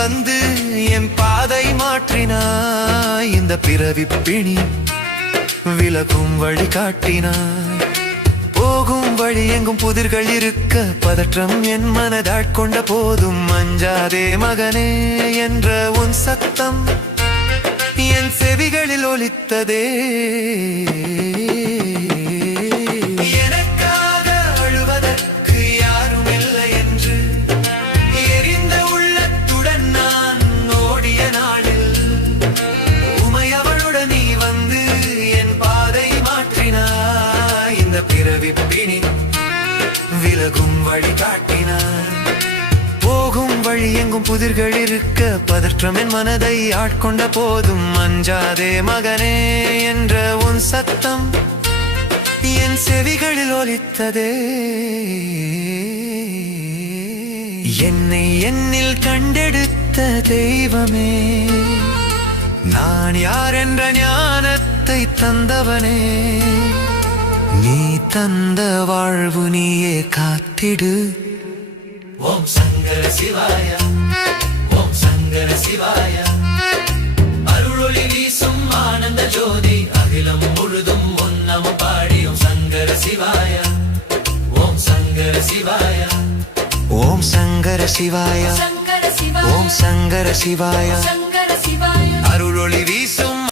வந்து என் பாதை மாற்றினா இந்த பிறவி பிணி விலகும் வழி காட்டினாய். போகும் வழி எங்கும் புதிர்கள் இருக்க பதற்றம் என் மனதாட்கொண்ட போதும். அஞ்சாதே மகனே என்ற உன் சத்தம் என் செவிகளில் ஒலித்ததே. இந்த பிறவி பிணி விலகும் வழி காட்டினார் போகும் வழி எங்கும் புதிர்கள் இருக்க பதற்றம் என் மனதை ஆட்கொண்ட போதும் அஞ்சாதே மகனே என்ற உன் சத்தம் என் செவிகளில் ஒலித்ததே. என்னை என்னில் கண்டெடுத்த தெய்வமே நான் யார் என்ற ஞானத்தை தந்தவனே. நீ தந்த வாழ்வு நீயே காத்திடு. ஓம் சங்கர சிவாய ஓம் சங்கர சிவாய. அருளொளி வீசும் ஆனந்த ஜோதி அகிலம் முழுதும் ஒன்னம சங்கர சிவாய ஓம் சங்கர சிவாய. ஓம் சங்கர சிவாய ஓம் சங்கர சிவாய சங்கர சிவாய. அருளொளி வீசும்